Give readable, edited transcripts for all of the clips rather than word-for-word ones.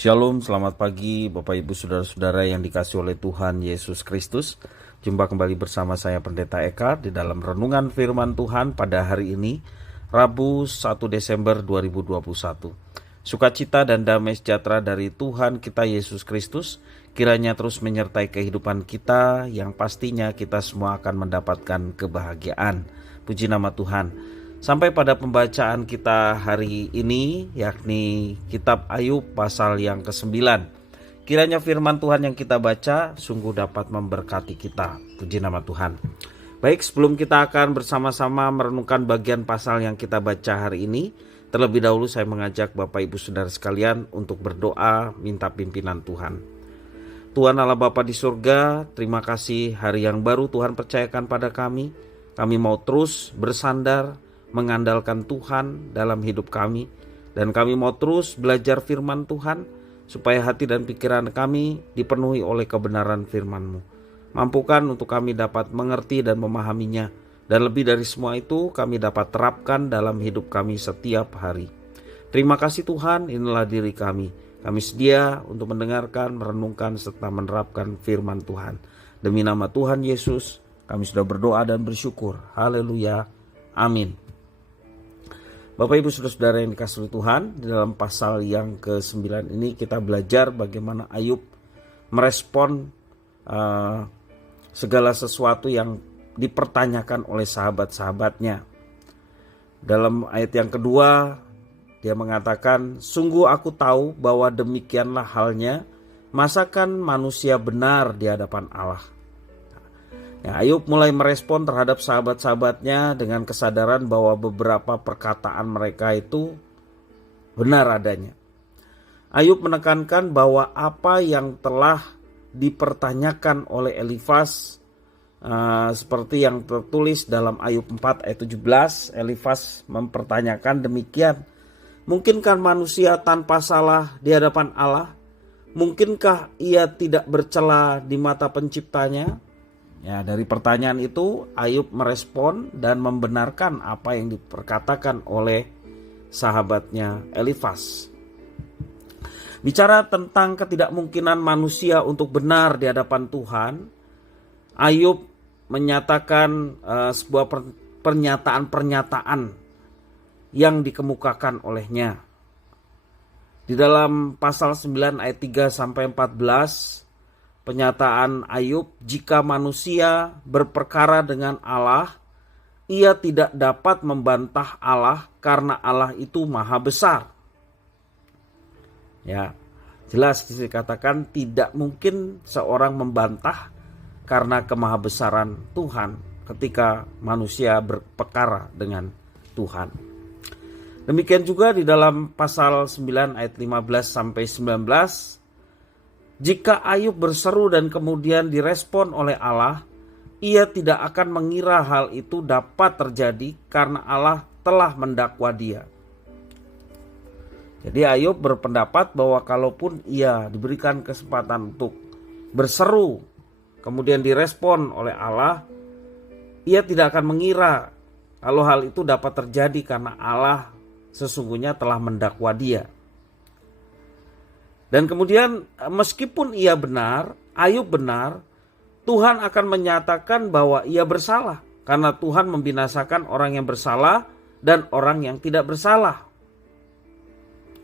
Shalom, selamat pagi Bapak Ibu Saudara-saudara yang dikasihi oleh Tuhan Yesus Kristus. Jumpa kembali bersama saya Pendeta Eka di dalam renungan firman Tuhan pada hari ini, Rabu 1 Desember 2021. Sukacita dan damai sejahtera dari Tuhan kita Yesus Kristus kiranya terus menyertai kehidupan kita, yang pastinya kita semua akan mendapatkan kebahagiaan. Puji nama Tuhan. Sampai pada pembacaan kita hari ini, yakni kitab Ayub pasal yang ke-9. Kiranya firman Tuhan yang kita baca sungguh dapat memberkati kita. Puji nama Tuhan. Baik, sebelum kita akan bersama-sama merenungkan bagian pasal yang kita baca hari ini, terlebih dahulu saya mengajak Bapak Ibu Saudara sekalian untuk berdoa minta pimpinan Tuhan. Tuhan Allah Bapa di surga, terima kasih hari yang baru Tuhan percayakan pada kami. Kami mau terus bersandar mengandalkan Tuhan dalam hidup kami, dan kami mau terus belajar firman Tuhan supaya hati dan pikiran kami dipenuhi oleh kebenaran firman-Mu. Mampukan untuk kami dapat mengerti dan memahaminya, dan lebih dari semua itu kami dapat terapkan dalam hidup kami setiap hari. Terima kasih Tuhan, inilah diri kami. Kami sedia untuk mendengarkan, merenungkan serta menerapkan firman Tuhan. Demi nama Tuhan Yesus kami sudah berdoa dan bersyukur. Haleluya. Amin. Bapak Ibu Saudara-saudara yang dikasihi Tuhan, di dalam pasal yang ke-9 ini kita belajar bagaimana Ayub merespon segala sesuatu yang dipertanyakan oleh sahabat-sahabatnya. Dalam ayat yang kedua, dia mengatakan, "Sungguh aku tahu bahwa demikianlah halnya, masakan manusia benar di hadapan Allah." Ya, Ayub mulai merespon terhadap sahabat-sahabatnya dengan kesadaran bahwa beberapa perkataan mereka itu benar adanya. Ayub menekankan bahwa apa yang telah dipertanyakan oleh Elifas, seperti yang tertulis dalam Ayub 4 ayat 17, Elifas mempertanyakan demikian, "Mungkinkah manusia tanpa salah di hadapan Allah? Mungkinkah ia tidak bercela di mata penciptanya?" Ya, dari pertanyaan itu Ayub merespon dan membenarkan apa yang diperkatakan oleh sahabatnya Elifas. Bicara tentang ketidakmungkinan manusia untuk benar di hadapan Tuhan, Ayub menyatakan sebuah pernyataan-pernyataan yang dikemukakan olehnya. Di dalam pasal 9 ayat 3 sampai 14, pernyataan Ayub, "Jika manusia berperkara dengan Allah, ia tidak dapat membantah Allah karena Allah itu maha besar." Ya, jelas dikatakan tidak mungkin seorang membantah karena kemahabesaran Tuhan ketika manusia berperkara dengan Tuhan. Demikian juga di dalam pasal 9 ayat 15 sampai 19, "Jika Ayub berseru dan kemudian direspon oleh Allah, ia tidak akan mengira hal itu dapat terjadi karena Allah telah mendakwa dia." Jadi Ayub berpendapat bahwa kalaupun ia diberikan kesempatan untuk berseru, kemudian direspon oleh Allah, ia tidak akan mengira kalau hal itu dapat terjadi karena Allah sesungguhnya telah mendakwa dia. Dan kemudian meskipun ia benar, Ayub benar, Tuhan akan menyatakan bahwa ia bersalah. Karena Tuhan membinasakan orang yang bersalah dan orang yang tidak bersalah.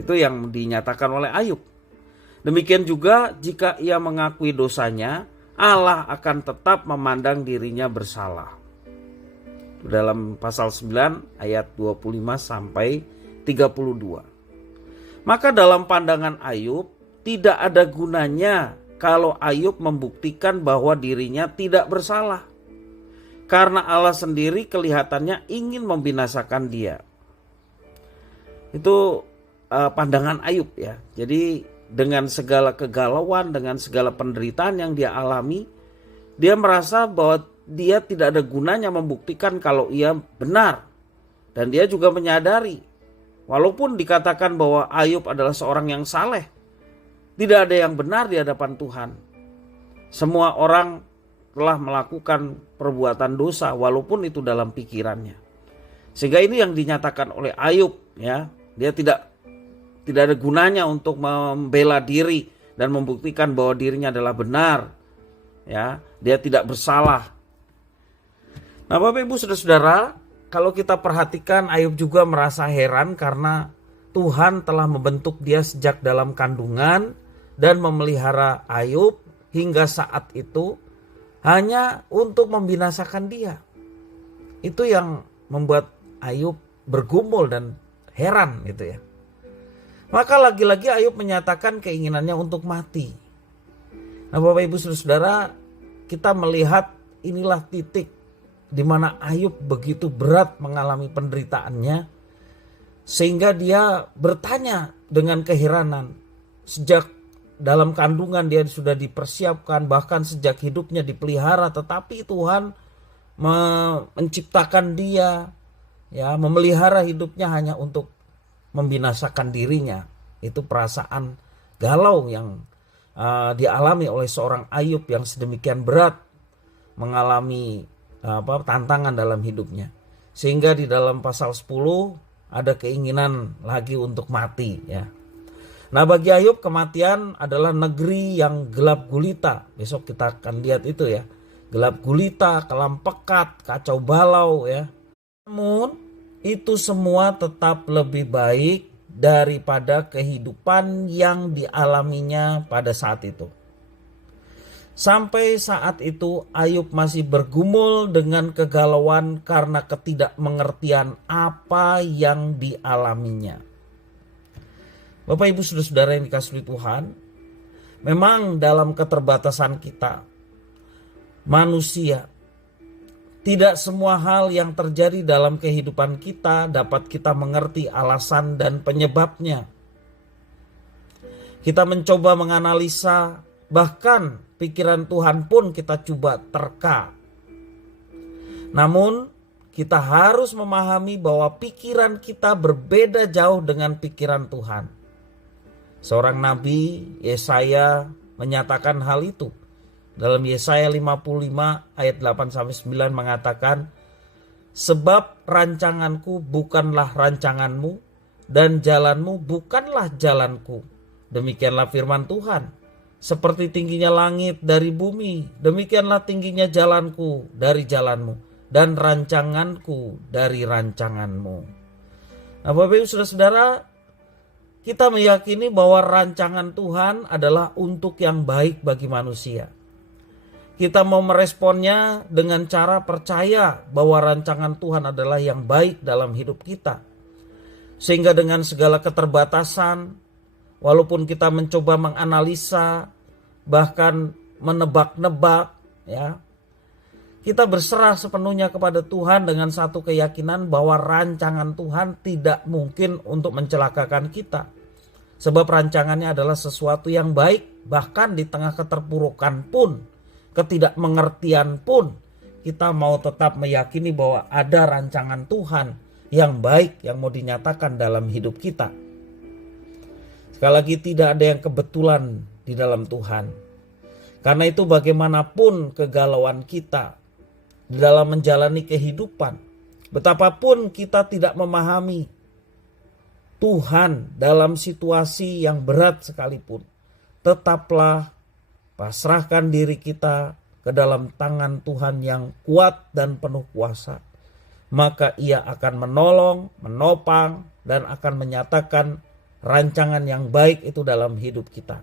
Itu yang dinyatakan oleh Ayub. Demikian juga jika ia mengakui dosanya, Allah akan tetap memandang dirinya bersalah. Dalam pasal 9 ayat 25 sampai 32. Maka dalam pandangan Ayub, tidak ada gunanya kalau Ayub membuktikan bahwa dirinya tidak bersalah. Karena Allah sendiri kelihatannya ingin membinasakan dia. Itu pandangan Ayub ya. Jadi dengan segala kegalauan, dengan segala penderitaan yang dia alami, dia merasa bahwa dia tidak ada gunanya membuktikan kalau ia benar. Dan dia juga menyadari, walaupun dikatakan bahwa Ayub adalah seorang yang saleh, tidak ada yang benar di hadapan Tuhan. Semua orang telah melakukan perbuatan dosa walaupun itu dalam pikirannya. Sehingga ini yang dinyatakan oleh Ayub ya. Dia tidak Tidak ada gunanya untuk membela diri dan membuktikan bahwa dirinya adalah benar. Ya, dia tidak bersalah. Nah, Bapak Ibu Saudara-saudara, kalau kita perhatikan, Ayub juga merasa heran karena Tuhan telah membentuk dia sejak dalam kandungan dan memelihara Ayub hingga saat itu hanya untuk membinasakan dia. Itu yang membuat Ayub bergumul dan heran gitu ya. Maka lagi-lagi Ayub menyatakan keinginannya untuk mati. Nah, Bapak Ibu Saudara, kita melihat inilah titik di mana Ayub begitu berat mengalami penderitaannya, sehingga dia bertanya dengan keheranan. Sejak dalam kandungan dia sudah dipersiapkan, bahkan sejak hidupnya dipelihara, tetapi Tuhan menciptakan dia, ya, memelihara hidupnya hanya untuk membinasakan dirinya. Itu perasaan galau yang dialami oleh seorang Ayub yang sedemikian berat mengalami tantangan dalam hidupnya, sehingga di dalam pasal 10 ada keinginan lagi untuk mati, ya. Nah, bagi Ayub kematian adalah negeri yang gelap gulita. Besok kita akan lihat itu ya. Gelap gulita, kelam pekat, kacau balau ya. Namun itu semua tetap lebih baik daripada kehidupan yang dialaminya pada saat itu. Sampai saat itu Ayub masih bergumul dengan kegalauan karena ketidakmengertian apa yang dialaminya. Bapak Ibu Saudara-saudara yang dikasihi Tuhan, memang dalam keterbatasan kita manusia, tidak semua hal yang terjadi dalam kehidupan kita dapat kita mengerti alasan dan penyebabnya. Kita mencoba menganalisa, bahkan pikiran Tuhan pun kita coba terka. Namun kita harus memahami bahwa pikiran kita berbeda jauh dengan pikiran Tuhan. Seorang nabi, Yesaya, menyatakan hal itu. Dalam Yesaya 55 ayat 8-9 mengatakan, sebab rancanganku bukanlah rancanganmu dan jalanmu bukanlah jalanku. Demikianlah firman Tuhan. Seperti tingginya langit dari bumi, demikianlah tingginya jalanku dari jalanmu dan rancanganku dari rancanganmu. Nah, Bapak Ibu Saudara-saudara, kita meyakini bahwa rancangan Tuhan adalah untuk yang baik bagi manusia. Kita mau meresponnya dengan cara percaya bahwa rancangan Tuhan adalah yang baik dalam hidup kita. Sehingga dengan segala keterbatasan, walaupun kita mencoba menganalisa, bahkan menebak-nebak, ya, kita berserah sepenuhnya kepada Tuhan dengan satu keyakinan bahwa rancangan Tuhan tidak mungkin untuk mencelakakan kita. Sebab rancangannya adalah sesuatu yang baik, bahkan di tengah keterpurukan pun, ketidakmengertian pun, kita mau tetap meyakini bahwa ada rancangan Tuhan yang baik yang mau dinyatakan dalam hidup kita. Sekali lagi, tidak ada yang kebetulan di dalam Tuhan. Karena itu bagaimanapun kegalauan kita di dalam menjalani kehidupan, betapapun kita tidak memahami Tuhan dalam situasi yang berat sekalipun, tetaplah pasrahkan diri kita ke dalam tangan Tuhan yang kuat dan penuh kuasa. Maka Ia akan menolong, menopang, dan akan menyatakan rancangan yang baik itu dalam hidup kita.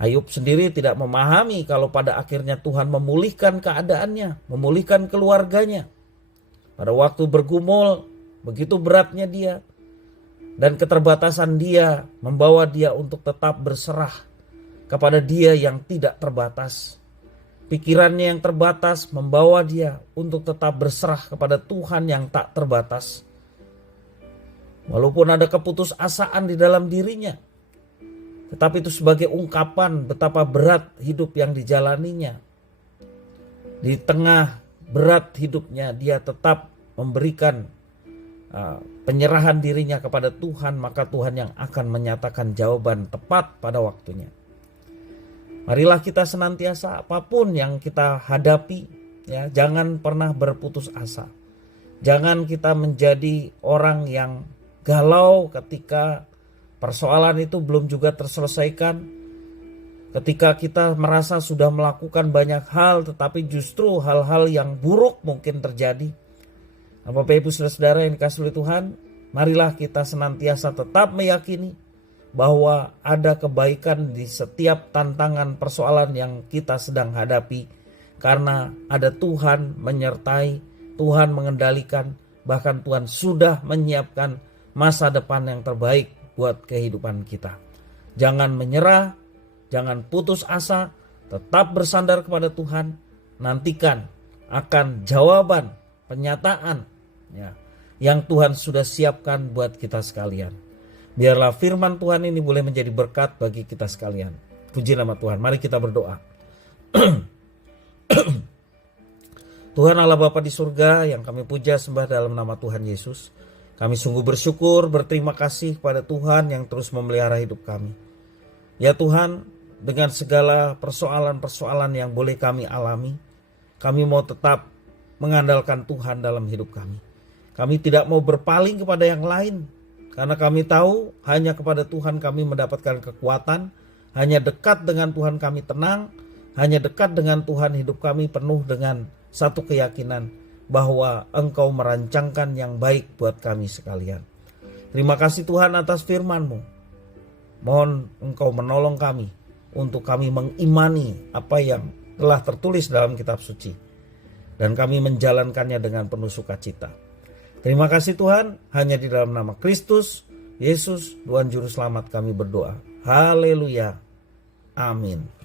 Ayub sendiri tidak memahami kalau pada akhirnya Tuhan memulihkan keadaannya, memulihkan keluarganya. Pada waktu bergumul, begitu beratnya dia, dan keterbatasan dia membawa dia untuk tetap berserah kepada Dia yang tidak terbatas. Pikirannya yang terbatas membawa dia untuk tetap berserah kepada Tuhan yang tak terbatas. Walaupun ada keputusasaan di dalam dirinya, tetapi itu sebagai ungkapan betapa berat hidup yang dijalaninya. Di tengah berat hidupnya dia tetap memberikan penyerahan dirinya kepada Tuhan, maka Tuhan yang akan menyatakan jawaban tepat pada waktunya. Marilah kita senantiasa apapun yang kita hadapi, ya, jangan pernah berputus asa. Jangan kita menjadi orang yang galau ketika persoalan itu belum juga terselesaikan, ketika kita merasa sudah melakukan banyak hal tetapi justru hal-hal yang buruk mungkin terjadi. Bapak Ibu Saudara-saudara yang dikasihi oleh Tuhan, marilah kita senantiasa tetap meyakini bahwa ada kebaikan di setiap tantangan persoalan yang kita sedang hadapi, karena ada Tuhan menyertai, Tuhan mengendalikan, bahkan Tuhan sudah menyiapkan masa depan yang terbaik buat kehidupan kita. Jangan menyerah, jangan putus asa, tetap bersandar kepada Tuhan. Nantikan akan jawaban, penyataan ya, yang Tuhan sudah siapkan buat kita sekalian. Biarlah firman Tuhan ini boleh menjadi berkat bagi kita sekalian. Puji nama Tuhan. Mari kita berdoa. Tuhan Allah Bapa di surga yang kami puja sembah dalam nama Tuhan Yesus, kami sungguh bersyukur, berterima kasih kepada Tuhan yang terus memelihara hidup kami. Ya Tuhan, dengan segala persoalan-persoalan yang boleh kami alami, kami mau tetap mengandalkan Tuhan dalam hidup kami. Kami tidak mau berpaling kepada yang lain, karena kami tahu hanya kepada Tuhan kami mendapatkan kekuatan, hanya dekat dengan Tuhan kami tenang, hanya dekat dengan Tuhan hidup kami penuh dengan satu keyakinan bahwa Engkau merancangkan yang baik buat kami sekalian. Terima kasih Tuhan atas firman-Mu. Mohon Engkau menolong kami untuk kami mengimani apa yang telah tertulis dalam kitab suci, dan kami menjalankannya dengan penuh sukacita. Terima kasih Tuhan, hanya di dalam nama Kristus Yesus Tuhan Juru Selamat kami berdoa. Haleluya. Amin.